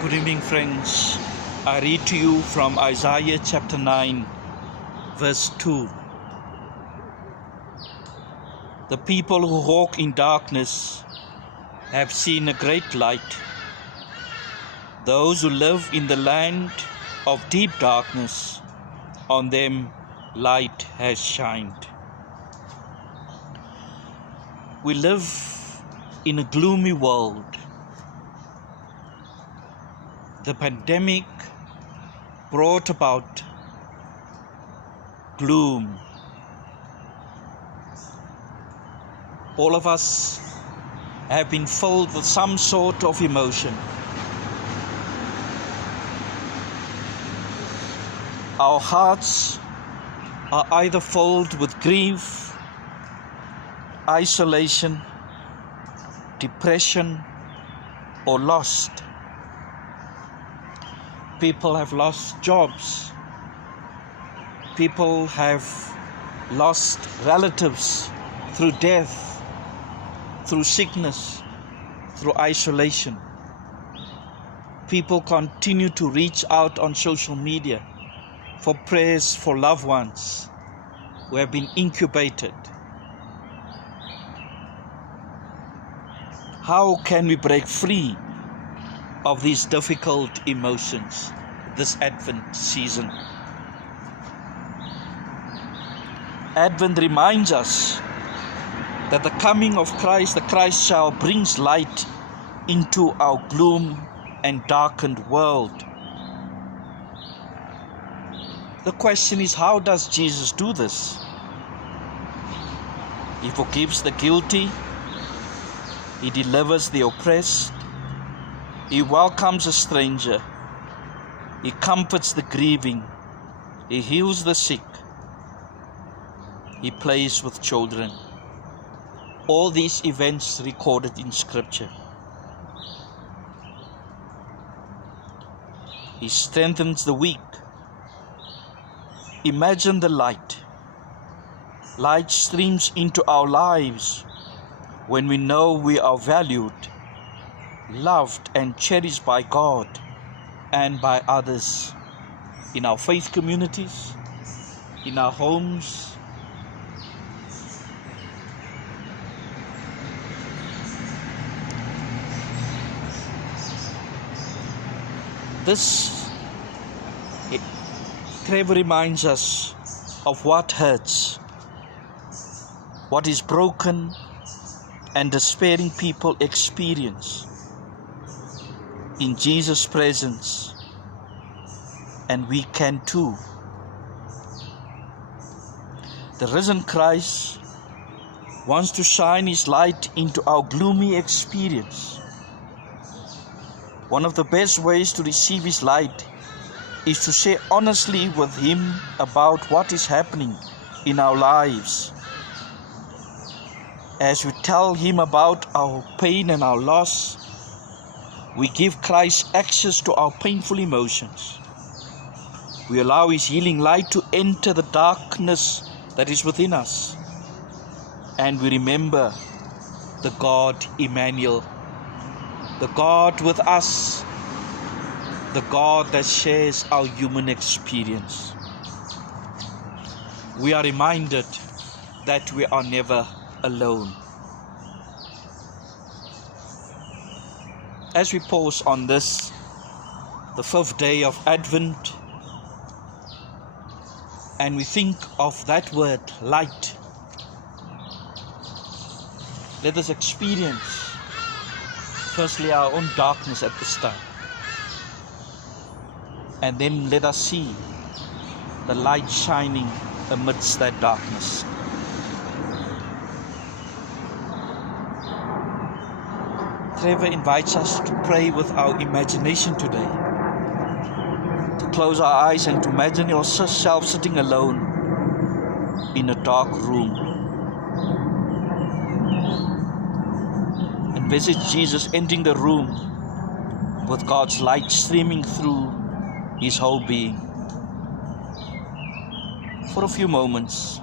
Good evening, friends. I read to you from Isaiah chapter 9, verse 2. The people who walk in darkness have seen a great light. Those who live in the land of deep darkness, on them light has shined. We live in a gloomy world. The pandemic brought about gloom. All of us have been filled with some sort of emotion. Our hearts are either filled with grief, isolation, depression, or lost. People have lost jobs. People have lost relatives through death, through sickness, through isolation. People continue to reach out on social media for prayers for loved ones who have been incubated. How can we break free of these difficult emotions this Advent season? Advent reminds us that the coming of Christ, the Christ child, brings light into our gloom and darkened world. The question is, how does Jesus do this? He forgives the guilty. He delivers the oppressed. He welcomes a stranger. He comforts the grieving. He heals the sick. He plays with children. All these events recorded in Scripture. He strengthens the weak. Imagine the light. Light streams into our lives when we know we are valued, loved and cherished by God and by others, in our faith communities, in our homes. This Trevor reminds us of what hurts, what is broken and despairing people experience in Jesus' presence, and we can too. The risen Christ wants to shine His light into our gloomy experience. One of the best ways to receive His light is to share honestly with Him about what is happening in our lives. As we tell Him about our pain and our loss, we give Christ access to our painful emotions. We allow His healing light to enter the darkness that is within us. And we remember the God Emmanuel, the God with us, the God that shares our human experience. We are reminded that we are never alone. As we pause on this, the 5th day of Advent, and we think of that word, light, let us experience firstly our own darkness at the start, and then let us see the light shining amidst that darkness. Trevor invites us to pray with our imagination today, to close our eyes and to imagine yourself sitting alone in a dark room. Envisage Jesus entering the room with God's light streaming through His whole being. For a few moments,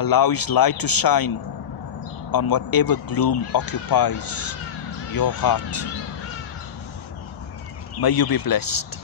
allow His light to shine on whatever gloom occupies your heart. May you be blessed.